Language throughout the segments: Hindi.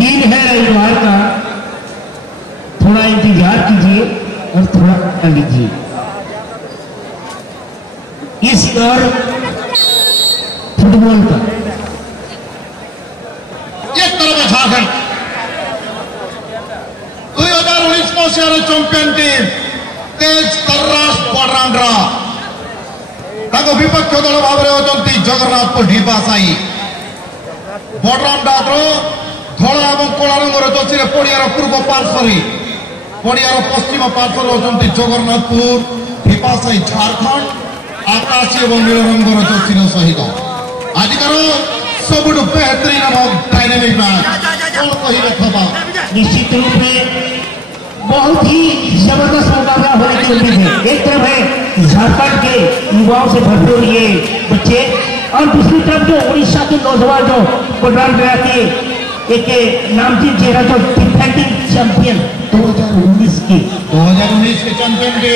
तीन है रविवार का, थोड़ा इंतजार कीजिए और थोड़ा कर लीजिए। इस और फुटबॉल का एक तरफ झारखंड 2019 मसीहार चैंपियन टीम तेज तर्रास बड़रांड्रा विपक्ष दल भाव में जगन्नाथपुर ढीपा साई बड़रांड्रा धड़ा और कला रंगर जोशी पड़ियार पूर्व पार्श्वे पड़ियार पश्चिम पार्श्वे होती जगन्नाथपुर ढीपा साई झारखंड आकाशी और नील रंगर जोशी सहित आजिकार सब बेहतरीन डायनेमिक मैच निश्चित रूप में बहुत ही जबरदस्त मुकाबला होने की उम्मीद है। एक तरफ है झारखंड के युवाओं से भरपूर ये बच्चे और दूसरी तरफ जो उड़ीसा के नौजवान जो बड़रांड्रा के एक नामचीन चेहरा जो डिफेंडिंग चैंपियन 2019 के चैंपियन के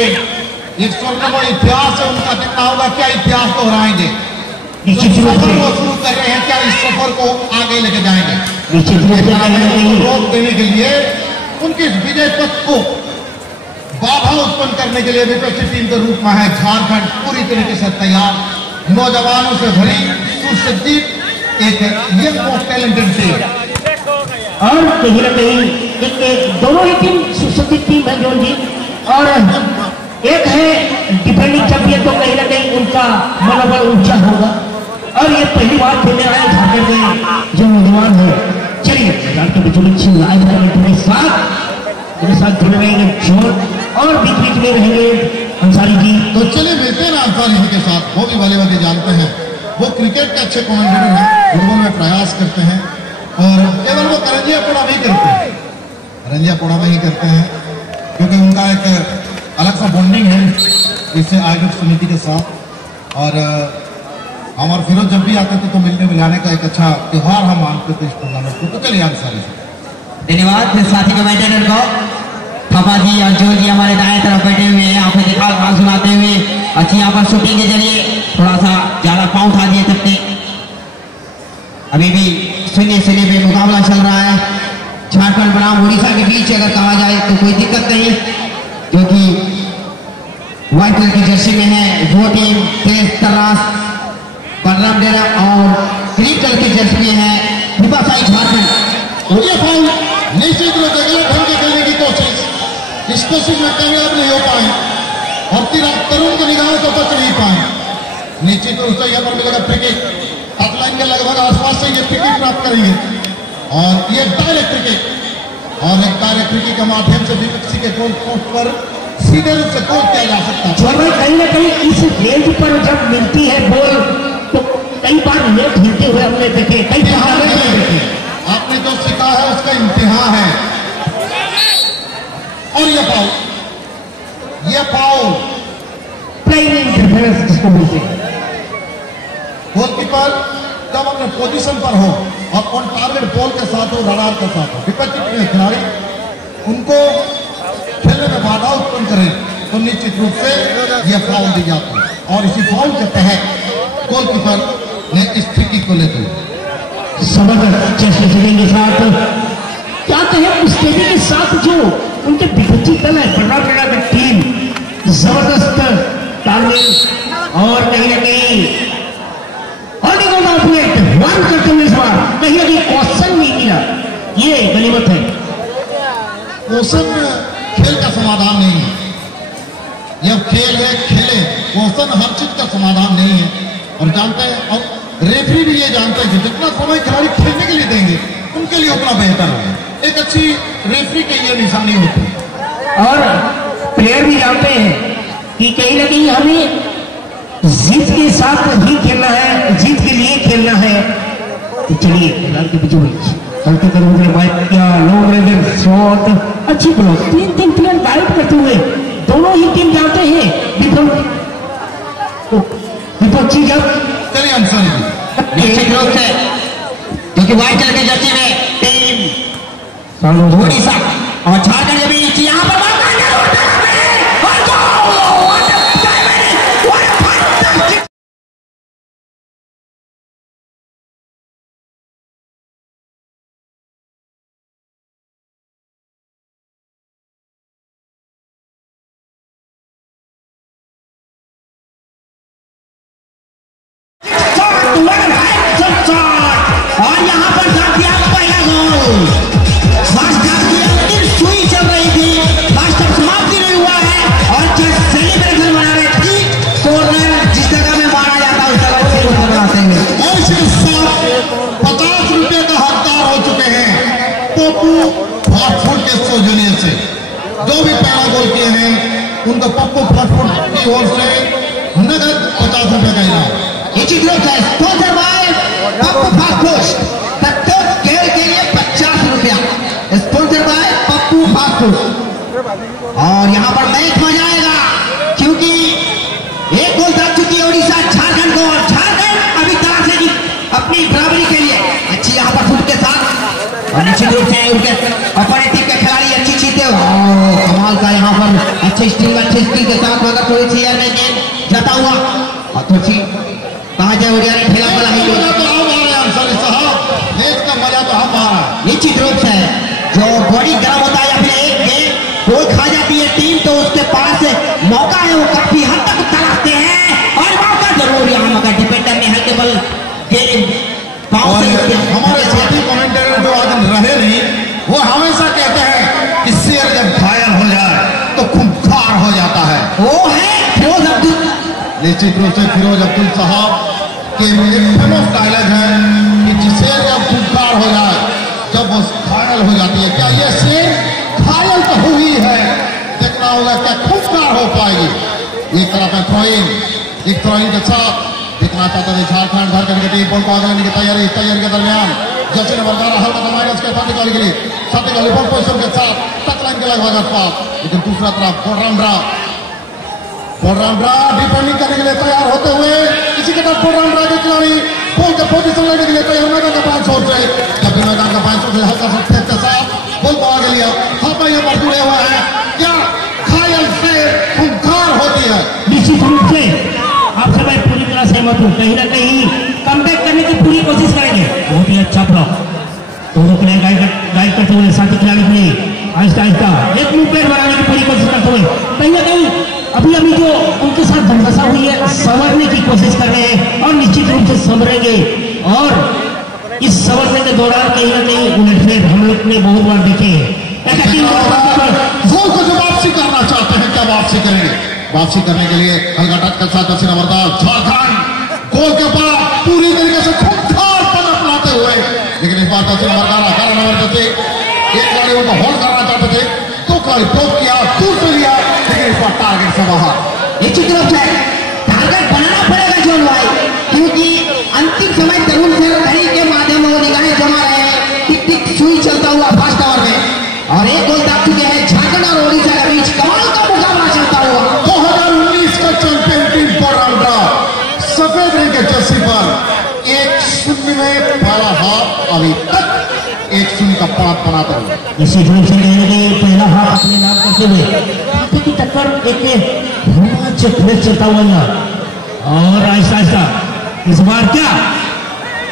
एक स्वर्णमय इतिहास है उनका। देखना होगा क्या इतिहास दोहराएंगे, सफर को शुरू कर रहे हैं, क्या इस सफर को आगे लेके जाएंगे। निश्चित रूप से रोक देने के लिए उनके विजय पथ को बाधा उत्पन्न करने के लिए विपक्षी टीम के रूप में है झारखंड पूरी तरीके से तैयार, नौजवानों से भरी सुसज्जित एक यंग टैलेंटेड टीम और कहीं ना कहीं एक दोनों ही टीम सुसज्जित टीम है जोन जी, और एक है डिफेंडिंग चैंपियन तो कहीं ना कहीं उनका मनोबल ऊंचा होगा और ये पहली बार खेलने आए झारखंड में जो नौजवान है। चलिए के बीचों लाइव मेरे साथ जुड़े रहेंगे जोर और बीच बीच में रहेंगे अंसारी जी। तो चलिए मिलते हैं ना अंसारी जी के साथ, वो भी भले भले जानते हैं, वो क्रिकेट के अच्छे कमेंटेटर हैं, फुटबॉल में प्रयास करते हैं और केवल वो करंजियापोड़ा में ही करते हैं, करंजियापोड़ा में ही करते हैं क्योंकि उनका एक अलग सा बॉन्डिंग है इससे आयोजक समिति के साथ। और हमारे फिरोज जब भी आते थे तो मिलने मिलाने का एक अच्छा त्योहार हम मानते थे इस टूर्नामेंट को। तो चलिए अंसारी जी। धन्यवाद फिर साथी कमेंटेटर को थापा जी और जो जी हमारे दाएं तरफ बैठे हुए हैं, आपने देखा गान सुनाते हुए अच्छी यहाँ पर शूटिंग के जरिए थोड़ा सा ज्यादा पाँव उठा दिए सबने। अभी भी शून्य पे मुकाबला चल रहा है झारखंड बनाम उड़ीसा के बीच। अगर कहा जाए तो कोई दिक्कत नहीं, क्योंकि व्हाइट कलर की जर्सी में है वो टीम तेज तर्रास बड़रांड्रा और ग्रीन कलर की जर्सी में है ढीपा साई झारखंड। ये फाउल निश्चित रूप से गलत ढंग से खेलने की कोशिश, इस कोशिश में कामयाब नहीं हो पाए और तरुण की निगाहों को बच नहीं पाए। निश्चित रूप से यहाँ पर मिलेगा क्रिकेट, टचलाइन के लगभग आसपास से ये क्रिकेट प्राप्त करेंगे और ये डायरेक्ट क्रिकेट और एक डायरेक्ट क्रिकेट के माध्यम से विपक्षी के गोल पोस्ट पर सीधे रूप से गोल किया जा सकता है। कहीं ना कहीं इस रेंज पर जब मिलती है बॉल तो कई बार नेट हिलते हुए हमने देखे, कई देखे। आपने जो सीखा है उसका इम्तिहान है। और ये फाउल प्लेइंग इंटरफेरेंस जिसको बोलते हैं। गोलकीपर जब अपने पोजीशन पर हो और ऑन टारगेट बॉल के साथ हो, रडार के साथ हो, विपक्षी खिलाड़ी उनको खेलने में बाधा उत्पन्न करे तो निश्चित रूप से यह फाउल दी जाती है और इसी फाउल के तहत गोलकीपर ने इस स्थिति को लेते हुए जबरदस्त के साथ क्या कहें उस तेजी के साथ जो उनके विपक्षी दल है बड़रांड्रा की टीम जबरदस्त तालमेल और कहीं ना कहीं वन करते हुए इस बार कहीं ना कहीं क्वेश्चन नहीं मिला, ये गनीमत है। क्वेश्चन खेल का समाधान नहीं है, यह खेल है, खेले क्वेश्चन हर चीज का समाधान नहीं है। और जानते हैं और रेफरी भी ये जानते हैं कि जितना समय खिलाड़ी खेलने के लिए देंगे उनके लिए उतना बेहतर होगा। एक अच्छी रेफरी की ये निशानी होती है और प्लेयर भी जानते हैं कि कहीं ना कहीं हमें जीत के साथ ही खेलना है, जीत के लिए खेलना है। तो चलिए के बीच चलते करोगे बाइक क्या लॉन्ग रेंज शॉट अच्छी ब्लॉक, तीन प्लेयर गाइड करते हुए दोनों ही टीम जानते हैं विपक्षी जब। चलिए अंसारी निश्चित रूप से क्योंकि व्हाइट कलर के जर्सी में टीम उड़ीसा और झारखंड के बीच यहाँ पर और यहाँ पर साथ दिया पहला गोल। फर्स्ट हाफ की अंतिम सुई चल रही थी, फर्स्ट हाफ समाप्ति नहीं हुआ है और जो सेलिब्रेशन बना रहे थी कॉर्नर जिस जगह में मारा जाता है उस जगह से वो बनाते हैं। और इसके साथ 50 रुपए का हकदार हो चुके हैं पप्पू फास्ट फूड के सौजन्य से। जो भी पहला गोल किए हैं उनको पप्पू फास्ट फूड की ओर से नगद 50 रुपए का इनाम। इसी ग्रुप है sponsor by Pappu fast food. प्रत्येक खेल के लिए 50 रुपया sponsor by Pappu fast food. और यहाँ पर मैच मजा आएगा क्योंकि एक गोल दाग चुकी है उड़ीसा झारखंड को। झारखंड अभी तलाशेगी अपनी बराबरी के लिए। अच्छी यहाँ पर फुट के साथ और निश्चित रूप से उनके अपने टीम के खिलाड़ी अच्छी जीते। कमाल का यहाँ पर अच्छे स्किल के साथ मगर थोड़ी सी यार गेम जाता हुआ और थोड़ी सी कहा जाए उड़िया ने ठेला पड़ा ही निश्चित रूप से जो बॉडी गर्म होता है या फिर एक गेम गोल खा जाती है टीम तो उसके पास मौका है वो काफी हद तक तलाशते हैं और मौका जरूर यहाँ मौका डिफेंडर ने हल्के बल गेम हमारे साथी कमेंटेटर जो आज रहे नहीं वो हमेशा कहते हैं कि शेर जब घायल हो जाए तो खूंखार हो जाता है। वो है फिरोज अब्दुल। निश्चित रूप से फिरोज अब्दुल साहब के फेमस डायलॉग है कि शेर जब खूंखार हो जाए जब वो घायल हो जाती है। क्या ये शेर घायल तो हुई है, देखना होगा क्या खूंखार हो पाएगी। एक तरफ है थ्रोइंग के साथ दिखना चाहता है झारखंड। झारखंड की टीम बॉल को आगे लेने की तैयारी के दरमियान जैसे नंबर 12 हल्का माइनस के साथ निकालने के लिए साथ ही बॉल पोजीशन के साथ टच लाइन के लगभग आसपास। लेकिन दूसरा तरफ बोलरामरा डिफेंडिंग करने के लिए तैयार होते हुए इसी के साथ बोलरामरा के खिलाड़ी बॉल के पोजीशन लेने के लिए तैयार मैदान का 5 छोर से जब मैदान का 5 छोर से हल्का सा फेंक के साथ बॉल को आगे लिया। हाथ यहाँ पर जुड़े हुए हैं क्या घायल से खूंखार होती है। निश्चित रूप से आपसे मैं पूरी तरह सहमत हूँ। कहीं ना कहीं कमबैक करने की पूरी कोशिश करेंगे। बहुत ही अच्छा ब्लॉक दोनों के लिए गाइड करते हुए साथी खिलाड़ी के लिए आहिस्ता आहिस्ता एक मूवमेंट बनाने की पूरी कोशिश करते हुए कहीं ना कहीं अभी जो उनके साथ दंडसा हुई है संवरने की कोशिश कर रहे हैं और निश्चित रूप से संवरेंगे। और इस संवरने के दौरान कहीं ना कहीं उलटफेर हम लोग ने बहुत बार देखे हैं। गोल को जो वापसी करना चाहते हैं क्या वापसी करेंगे? वापसी करने के लिए हल्का टच के साथ दक्षिण अमरदास झारखंड गोल के बाद पूरी तरीके से खूंखार पदक लाते हुए। लेकिन इस बार दक्षिण अमरदास एक खिलाड़ी उनको होल्ड करना चाहते थे तो खिलाड़ी ब्लॉक किया दूर से लिया लेकिन इस बार टारगेट से बाहर। निश्चित रूप से टारगेट बनाना पड़ेगा जोन भाई क्योंकि अंतिम समय तरुण घड़ी के माध्यम में वो निगाहें जमा रहे हैं। टिक टिक सुई चलता हुआ फर्स्ट ओवर में और एक गोल दाग चुके हैं झारखंड और ओडिशा के बीच कमाल का मुकाबला चलता हुआ। 2019 का चैंपियन टीम बोलरामरा सफेद रंग के जर्सी पर 1-0 में पहला हाफ अभी तक 1-0 का पाठ बनाता हुआ। निश्चित रूप से कहने के पहला हाफ अपने नाम करते हुए की टक्कर एक रोमांचक मैच चलता हुआ यहाँ और आहिस्ता आहिस्ता इस बार क्या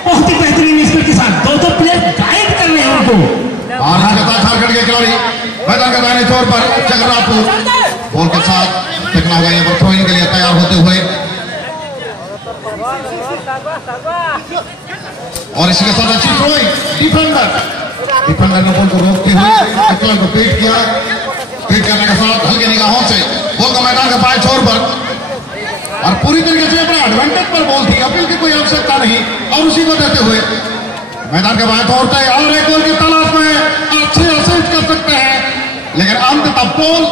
बहुत ही बेहतरीन स्किल के साथ दो प्लेयर गाइड कर रहे हैं उनको। और झारखंड के खिलाड़ी मैदान के दाहिने छोर पर जगन्नाथपुर बॉल के साथ देखना होगा यहाँ पर थ्रोइंग के लिए तैयार होते हुए और इसी के साथ अच्छी थ्रोइंग डिफेंडर ने बॉल को रोकते हुए को पीट किया। पीट करने के साथ हल्के निगाहों से बॉल को मैदान के बाएं छोर पर और पूरी तरीके से अपने एडवांटेज पर बॉल थी। अपील की कोई आवश्यकता नहीं और उसी को देते हुए मैदान के बाएं छोर पर और एक गोल की तलाश में अच्छे असिस्ट कर सकते हैं लेकिन अंत तक बॉल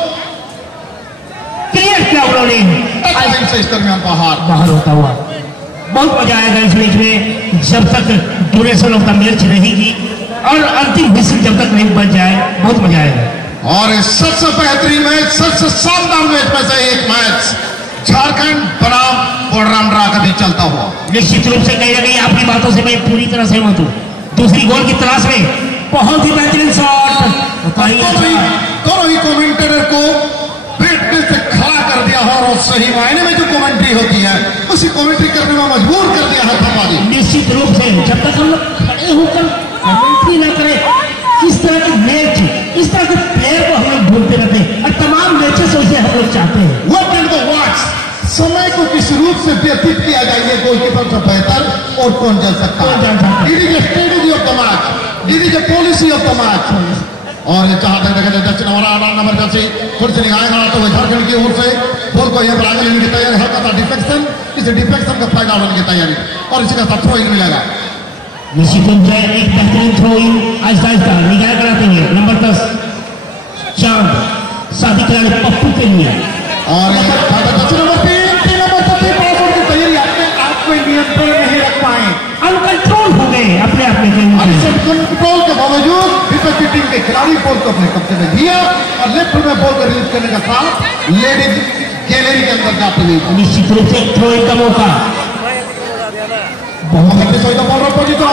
क्लियर किया उन्होंने से इस दरमियान बाहर होता हुआ। बहुत मजा आएगा इस मैच में जब तक ड्यूरेशन ऑफ द मैच रहेगी और अंतिम विषय जब तक नहीं बच जाए बहुत मजा आएगा। और सबसे बेहतरीन मैच सबसे शानदार मैच में से एक मैच झारखंड बनाम बोलरामरा का भी चलता हुआ। निश्चित रूप से कहीं ना कहीं आपकी बातों से मैं पूरी तरह सहमत हूँ। दूसरी गोल की तलाश में बहुत ही बेहतरीन शॉट दोनों ही कमेंटेटर को बैठने से खड़ा कर दिया है और सही मायने में जो कमेंट्री होती है उसी कमेंट्री करने में मजबूर कर दिया है थपाजी। निश्चित रूप से जब तक हम लोग खड़े होकर कमेंट्री न करें इस तरह के मैच इस तरह के प्लेयर को हम लोग भूलते रहते हैं और तमाम मैचेस उसे हम लोग चाहते हैं। Welcome to watch समय को किस रूप से व्यतीत किया जाए गोलकीपर से बेहतर और कौन जान सकता है। It is strategy of the match, it is a policy of the match. और ये चाहते हैं देखा जाए दक्षिण नंबर जैसे थोड़ी सी निगाहें गड़ा तो झारखंड की ओर से बॉल को यहाँ पर आगे लेने की तैयारी, हल्का था डिफेक्शन, इस डिफेक्शन का फायदा उठाने की तैयारी और इसी का साथ थ्रो इन मिलेगा। निश्चित रूप से एक बेहतरीन थ्रो इन आहिस्ता आहिस्ता निगाह कराते हैं नंबर 10 चांद साथी खिलाड़ी पप्पू के लिए। और नंबर 3 पासवर्ड की तैयारी अपने आप को नियंत्रण नहीं रख पाए, अनकंट्रोल हो गए अपने आप में। कंट्रोल के बावजूद विपक्षी टीम के खिलाड़ी बॉल को अपने कब्जे में दिया और लेफ्ट में बॉल को रिलीज करने का साथ लेडीज गैलरी के अंदर जाते हुए निश्चित रूप से थ्रो इन का मौका ସହିତ ବଲର ପୋଜିସନ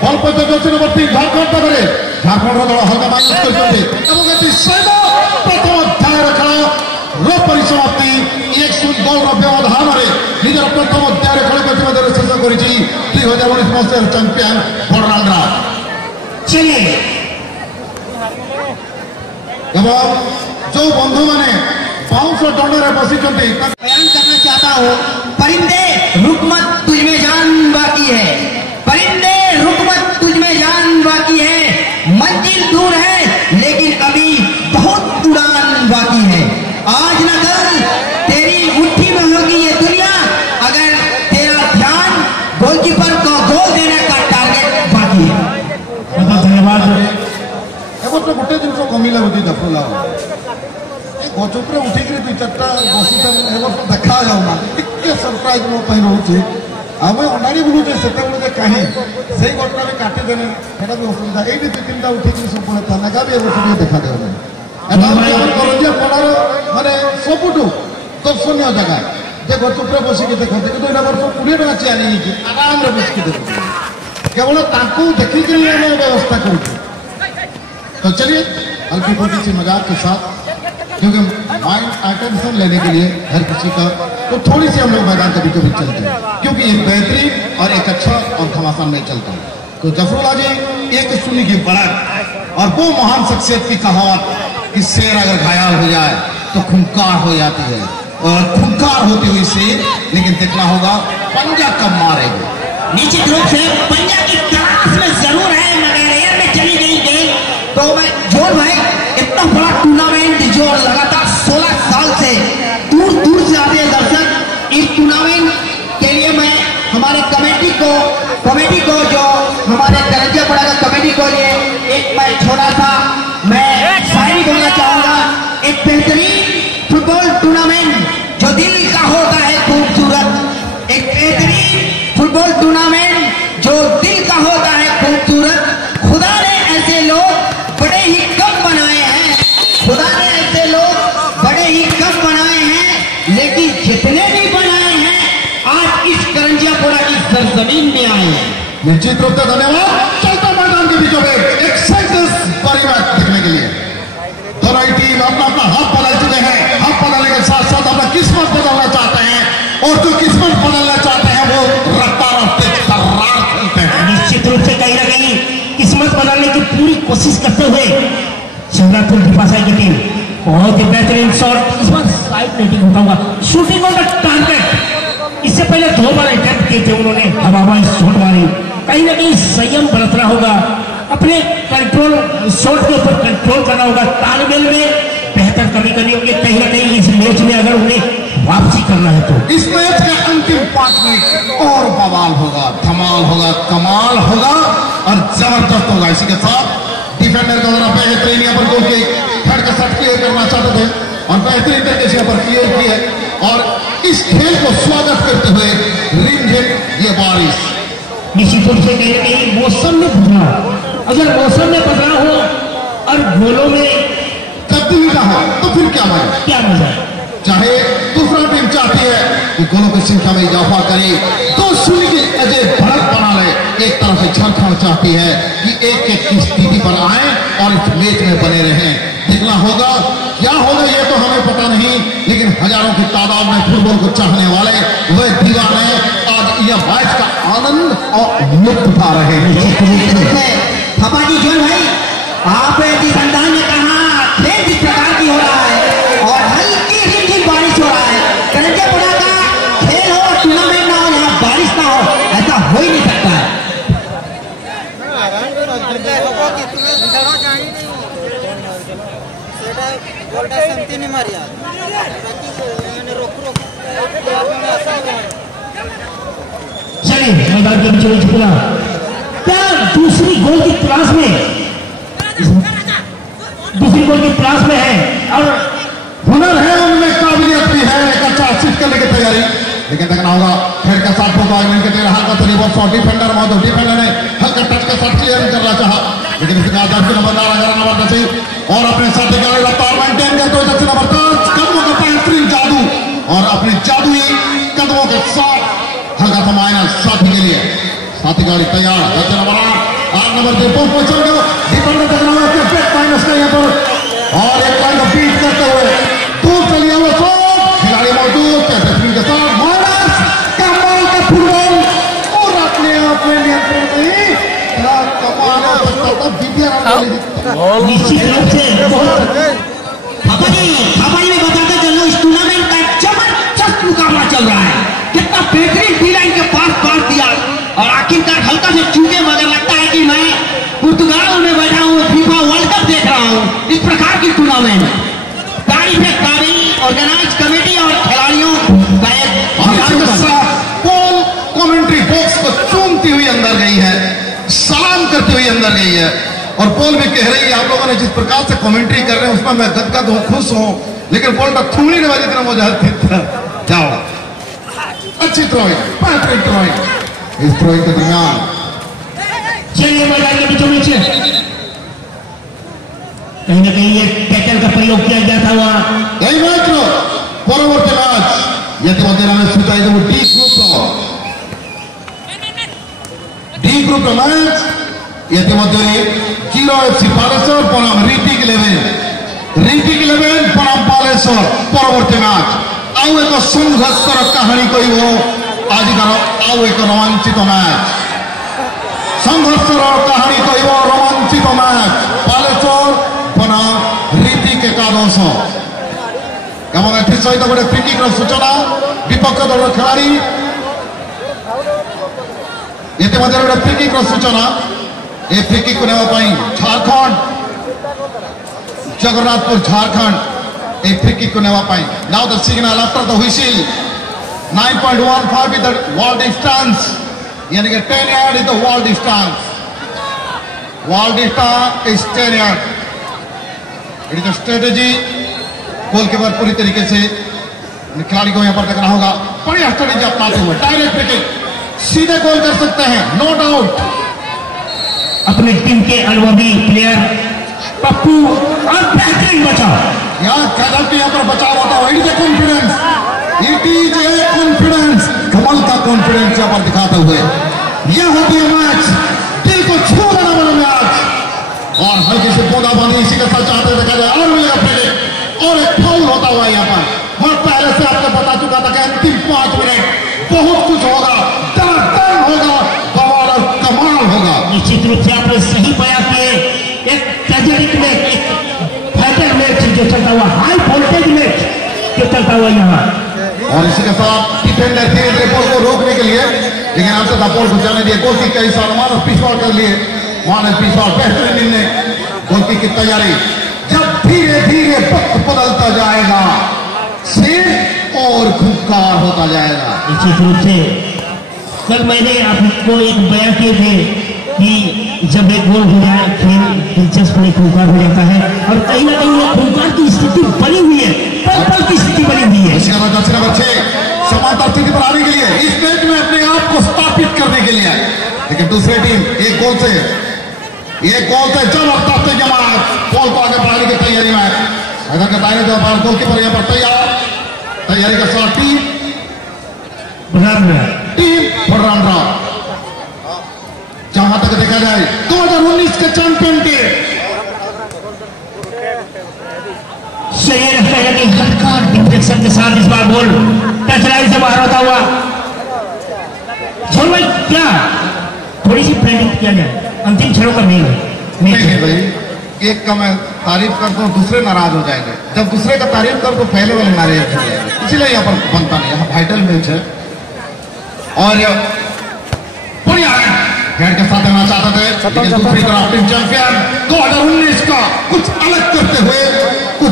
ବଲ ପର୍ଯ୍ୟନ୍ତ ଅଛି ନମ୍ବର 3 ଝାରଖଣ୍ଡ ପାଖରେ ଝାରଖଣ୍ଡର ଦଳ ହଲକା ମାଇନସ କରିଛନ୍ତି ଏବଂ ଏଠି ସହିତ ପ୍ରଥମ ଅଧ୍ୟାୟର ଖେଳ ର ପରିସମାପ୍ତି 1-0 ଗୋଲର ବ୍ୟବଧାନରେ ନିଜର ପ୍ରଥମ ଅଧ୍ୟାୟରେ ଖେଳ ପ୍ରତିବଦ୍ଧରେ ଶେଷ କରିଛି 2019 ମସିହାର ଚାମ୍ପିୟନ ବଡ଼ରାଣ୍ଡା। चलिए ଏବଂ ଯୋଉ ବନ୍ଧୁମାନେ बाउंस दंडरे बसीचंती बयान करना चाहता हूँ, परिंदे रुक मत तुझ में जान बाकी है, परिंदे रुक मत तुझ में जान बाकी है, मंजिल दूर है लेकिन अभी बहुत उड़ान बाकी है, आज न कल तेरी मुट्ठी में होगी ये दुनिया अगर तेरा ध्यान गोलकीपर को गोल देने का टारगेट बाकी है। बहुत धन्यवाद। तो गोटे जिन कमिला बुझी दफला गचुप्रे उठिक दुई चार्टा बसी देखा जाऊना टे सरप्राइज मो रोचे आम अंडाड़ी बुलूचे से कहीं से घटना भी काटिदेने सेटा भी असुविधा ये दुई तीन उठिक सब थाना भी ए देखा करंजिया पड़ार मानने सबुठ दर्शनीय जगह जे गचुप्रे बसिक देखते कि 2 वर्ष 20 टका चेयर आराम बसिक देखते केवल देखिक व्यवस्था कर। तो चलिए हल्की फुल्की सी मजाक के साथ क्योंकि माइंड अटेंशन लेने के लिए हर किसी का तो थोड़ी सी हम लोग मैदान के बीचों बीच चलते हैं क्योंकि एक बेहतरीन और एक अच्छा और घमासान में चलता है। तो जफरुल्लाह जी 1-0 की बढ़त और वो महान शख्सियत की कहावत कि शेर अगर घायल हो जाए तो खूंखार हो जाती है और खूंखार होती हुई शेर लेकिन देखना होगा पंजा कब मारेगी। निश्चित रूप से पंजा की तलाश में जरूर है मगर एयर में चली गई गेंद तो मैं जोर भाई इतना बड़ा टूर्नामेंट जो लगातार 16 साल से दूर दूर से आते हैं दर्शक इस टूर्नामेंट के लिए मैं हमारे कमेटी को जो हमारे करंजिया पड़ा का कमेटी को लिए एक मैं छोटा सा मैं शायरी बोलना चाहूंगा। एक बेहतरीन फुटबॉल टूर्नामेंट जो दिल का होता है खूबसूरत, एक बेहतरीन फुटबॉल टूर्नामेंट जो दिल का होता है खूबसूरत, खुदा ने ऐसे लोग बड़े ही कम बनाए हैं, खुदा ने ऐसे लोग बड़े ही कम बनाए हैं लेकिन जितने भी बनाए हैं आज इस करंजियापोड़ा की सरजमीन में आए हैं। निश्चित रूप से धन्यवाद। चलता मैदान के बीचों में एक्साइटिंग परिवार देखने के लिए दोनों ही टीम अपना अपना हाथ बदल चुके हैं, हाथ बदलने के साथ साथ अपना किस्मत बदलना चाहते हैं और जो किस्मत बदलना चाहते हैं वो रफ्तार और तेज तर्रार खेलते हैं। निश्चित रूप से कहीं ना कहीं किस्मत बदलने की पूरी कोशिश करते हुए शिवराजपुर दीपासाई की टीम बहुत ही बेहतरीन शॉट, इस बार साइड नेटिंग होता हुआ शूटिंग ऑन द टारगेट। इससे पहले 2 बार अटैम्प्ट किए थे उन्होंने, हवाबाज शॉट मारी। कहीं ना कहीं संयम बरतना होगा, अपने कंट्रोल शॉट के ऊपर कंट्रोल करना होगा, तालमेल में बेहतर कमी करनी होगी कहीं ना कहीं इस मैच में अगर उन्हें वापसी करना है तो। इस मैच का अंतिम 5 मिनट और बवाल होगा, धमाल होगा, कमाल होगा और जबरदस्त होगा। इसी के साथ डिफेंडर का द्वारा बेहतरीन यहाँ पर गोल के थर्ड का शॉट क्लियर करना चाहते थे और बेहतरीन तरीके से यहाँ पर क्लियर किए और इस खेल को स्वागत करते हुए रिमझिम ये बारिश। निश्चित रूप से कहीं ना कहीं मौसम में बदलाव, अगर मौसम में बदलाव हो और गोलों में तब्दीली ना हो तो फिर क्या मजा। चाहे दूसरा टीम चाहती है कि गोलों की संख्या में इजाफा करे तो 2-0 की अजय बढ़त बना ले, एक तरफ से झारखंड चाहती है कि 1-1 की स्थिति पर आए और इस मैच में बने रहें। देखना होगा क्या होगा ये तो हमें पता नहीं, लेकिन हजारों की तादाद में फुटबॉल को चाहने वाले वह दीवाने आज यह मैच का आनंद और लुत्फ उठा रहे हैं। थपाजी जोन भाई आप जिस अंदाज में कहा खेल जिस प्रकार की हो रहा है और हल्की रिमझिम बारिश हो रहा है, करंजियापोड़ा का चलिए मैदान के बीचों बीच खुला क्या दूसरी गोल की तलाश में है और हुनर है उनमें, काबिलियत भी है, एक अच्छा असिस्ट करने की तैयारी, लेकिन देखना होगा हेड का साथ होगा इनके तेरा हल्का तो रिवर्स और डिफेंडर मौजूद, डिफेंडर ने हल्का टच के साथ क्लियर करना चाहा, लेकिन इसके बाद जर्सी नंबर 10 और अपने साथ गाड़ी रफ्तार मेंटेन करते हुए जर्सी नंबर 10 कदमों का बेहतरीन जादू और अपने जादुई कदमों के साथ हल्का सा माइनस साथी के लिए, साथी गाड़ी तैयार, जर्सी नंबर 8 नंबर 2 पोस्ट पर चल गया, डिफेंडर देखना होगा कि बेस्ट माइनस का यहाँ पर और एक लाइन को बीट करते हुए दूर से लिया हुआ शॉट, खिलाड़ी मौजूद कैप्टन के साथ माइनस कमाल का फुटबॉल और अपने आप में नियंत्रण नहीं, कमाल हो सकता था बीपीआर निश्चित रूप से थापाजी में बताते चलो इस टूर्नामेंट का जबरदस्त मुकाबला चल रहा है, कितना बेहतरीन डी लाइन के पास काट दिया और आखिरकार हल्का से चूके, मगर लगता है कि मैं पुर्तगाल में बैठा हूँ, फीफा वर्ल्ड कप देख रहा हूँ। इस प्रकार की टूर्नामेंट तारीफ है काबिल ऑर्गेनाइज कमेटी और खिलाड़ियों का एक पोल कमेंट्री बॉक्स को चूमती हुई अंदर गई है, सलाम करती हुई अंदर गई है और पोल भी कह रही है आप लोगों ने जिस प्रकार से कमेंट्री कर रहे हैं उसमें मैं गदगद हूँ, खुश हूँ, लेकिन पोल का थूमनी ने वाली तरह मुझे क्या अच्छी थ्रोइंग, बेहतरीन थ्रोइंग, इस थ्रोइंग के दरमियान चलिए मैदान के बीचों बीच कहीं ना कहीं ये टैकल का प्रयोग किया गया था वहां यही मैच परवर्ती मैच यदि में सूचा डी ग्रुप मैच यदि जीरो एफसी बालेश्वर बनाम रीतिक इलेवन बनाम बालेश्वर परवर्ती मैच आउ एक संघर्षर कहानी कह आज आउ एक रोमांचित मैच संघर्षर कहानी कह रोमांचित मैच बालेश्वर बनाम रीतिक एकादश এবং এর সহিত গোটে ফ্রি কিক সূচনা বিপক্ষ দলের খেলাড়ি ইতিমধ্যে গোটে ফ্রি কিক সূচনা এই ফ্রি কিক নেওয়া ঝাড়খণ্ড জগন্নাথপুর ঝাড়খণ্ড এই ফ্রি কিক নেওয়া now the signal after the whistle 9.15 is the wall distance यानी कि 10 yard is the wall distance is 10 yard it is a strategy goalkeeper पूरी तरीके से खिलाड़ी को यहाँ पर देखना होगा बढ़िया स्ट्रेटेजी अपनाते हुए डायरेक्ट विकेट सीधे गोल कर सकते हैं नो डाउट अपनी टीम के अनुभवी प्लेयर पप्पू और बेहतरीन बचाव यहाँ यहाँ पर बचाव होता है इट इज ए कॉन्फिडेंस कमल का कॉन्फिडेंस यहाँ पर दिखाते हुए यह होती है मैच दिल को छू देने वाला मैच और हल्की से पौधा बांधी इसी के साथ चाहते देखा जाए और मिलेगा फिर और एक फाउल होता हुआ यहाँ पर मैं पहले से आपको बता चुका था कि अंतिम 5 मिनट बहुत कुछ होगा दरदर होगा बवाल और कमाल होगा निश्चित रूप से आपने सही बयान किए एक ट्रेजेडिक मैच एक फाइटर मैच जो चलता हुआ हाई वोल्टेज मैच जो चलता हुआ यहाँ और इसी के साथ डिफेंडर धीरे धीरे बॉल को रोकने के लिए लेकिन आपसे बॉल को जाने दिए गोल की कई साल मानस पिछवाड़ कर लिए मानस पिछवाड़ बेहतरीन इनने गोल की तैयारी जब धीरे धीरे वक्त बदलता जाएगा सिर्फ और खूंखार होता जाएगा निश्चित रूप से कल मैंने आपको एक बयान किए थे कि जब एक गोल हो जाए खेल दिलचस्प नहीं खूंखार हो जाता है और कहीं ना कहीं खूंखार की स्थिति बनी हुई है पल की स्थिति बनी हुई है नंबर 6 समानता स्थिति पर आने के लिए इस मैच में अपने आप को स्थापित करने के लिए लेकिन दूसरी टीम एक गोल से जबरदस्त जमात बॉल को आगे बढ़ाने की तैयारी में अगर के दायरे जो गोलकीपर यहाँ पर तैयारी के साथ टीम बलरामपुर जहां तक देखा जाए 2019 के चैंपियन के सही लगता है कि हल्का डिफ्लेक्शन के साथ इस बार बॉल टचलाइन से बाहर होता हुआ भाई क्या थोड़ी सी प्रेडिक्ट किया जाए अंतिम क्षणों का मेल है नहीं भाई एक का मैं तारीफ कर दूं दूसरे नाराज हो जाएंगे जब दूसरे का तारीफ कर तो पहले वाले नाराज हो जाएंगे इसलिए यहाँ पर बनता नहीं यहाँ वाइटल मैच है और बढ़िया हेड के साथ देना चाहते थे लेकिन दूसरी तरफ टीम चैंपियन 2019 का कुछ अलग करते हुए कुछ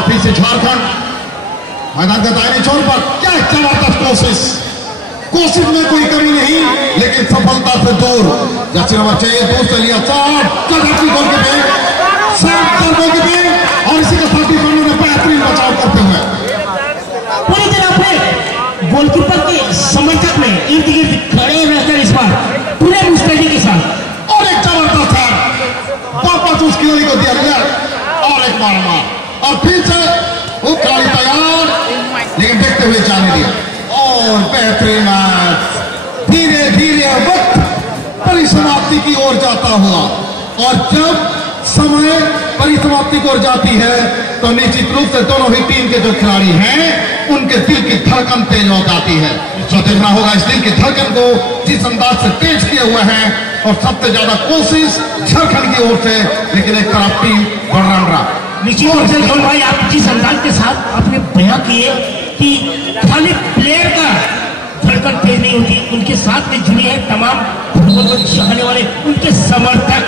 और फिर से झारखंड मैदान के दाहिने छोर पर। क्या जबरदस्त कोशिश में कोई कमी नहीं, लेकिन सफलता से दूर। जर्सी नंबर 6 दूर से लिया शॉट और इसी के साथ ही दोनों ने बेहतरीन बचाव करते हुए पूरी तरह अपने गोलकीपर के समर्थक में इर्द गिर्द खड़े रहकर इस बार पूरे मुस्तैदी के साथ और एक जबरदस्त है वापस उस खिलाड़ी को दिया गया और एक मार और फिर से वो खिलाड़ी तैयार, लेकिन देखते हुए जाने दिया और बेहतरीन मैच धीरे धीरे वक्त परिसमाप्ति की ओर जाता हुआ। और जब समय परिसमाप्ति की ओर जाती है तो निश्चित रूप से दोनों ही टीम के जो खिलाड़ी हैं उनके दिल की धड़कन तेज हो जाती है। तो देखना होगा इस दिल की धड़कन को जिस अंदाज से तेज किए हुए हैं। और सबसे ज्यादा कोशिश झारखंड की ओर से, लेकिन एक तरफ टीम बड़रामरा। निश्चित रूप से जोन भाई आप जिस अंदाज के साथ आपने बयां किए कि खाली प्लेयर का धड़कन तेज नहीं होती, उनके साथ में जुड़े हैं तमाम फुटबॉल को चाहने वाले उनके समर्थक।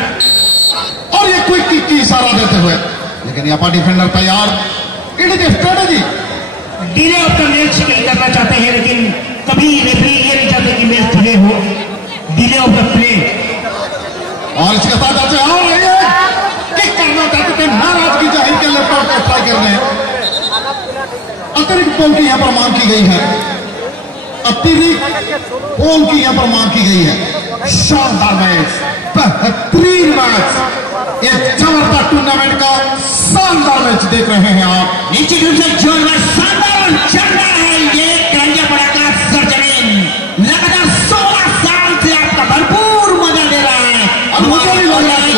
और ये क्विक किक की इशारा देते हुए, लेकिन यहाँ पर डिफेंडर तैयार। It is strategy. Delay of the match नहीं करना चाहते हैं, लेकिन कभी रेफरी ये नहीं चाहते कि मैच डिले हो। Delay of the play. और इसके साथ आते और किक करना चाहते थे, नाराजगी जाहिर के लड़कों को ट्राई कर रहे हैं। अतिरिक्त बॉल की यहाँ पर मांग की गई है, अतिरिक्त बॉल की यहाँ पर मांग की गई है। शानदार मैच, बेहतरीन मैच, एक जबरदस्त टूर्नामेंट का शानदार मैच देख रहे हैं आप। निश्चित रूप से जोर शानदार और शानदार है ये करंजियापड़ा का सरजमीन। लगातार 16 साल से आपका भरपूर मजा दे रहा है। और मुझे भी लग रहा है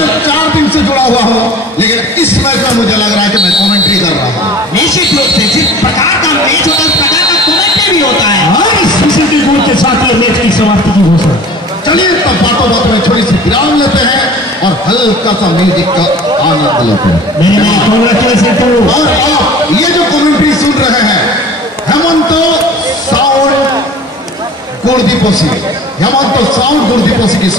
मैं 4 दिन से जुड़ा हुआ हूँ, लेकिन इस मैच में मुझे लग रहा है कि मैं कमेंट्री कर रहा हूँ। निश्चित रूप से जिस प्रकार का मैच होता है उस प्रकार का कमेंट्री भी होता है। और इस खुशी के गुण के साथ ये मैच की समाप्ति की घोषणा। चलिए तब बातों में थोड़ी सी विराम लेते हैं और हल्का सा म्यूजिक का आनंद लेते हैं। और आप ये जो कमेंट्री सुन रहे हैं हेमंत साउंड गुड़दीपोसी की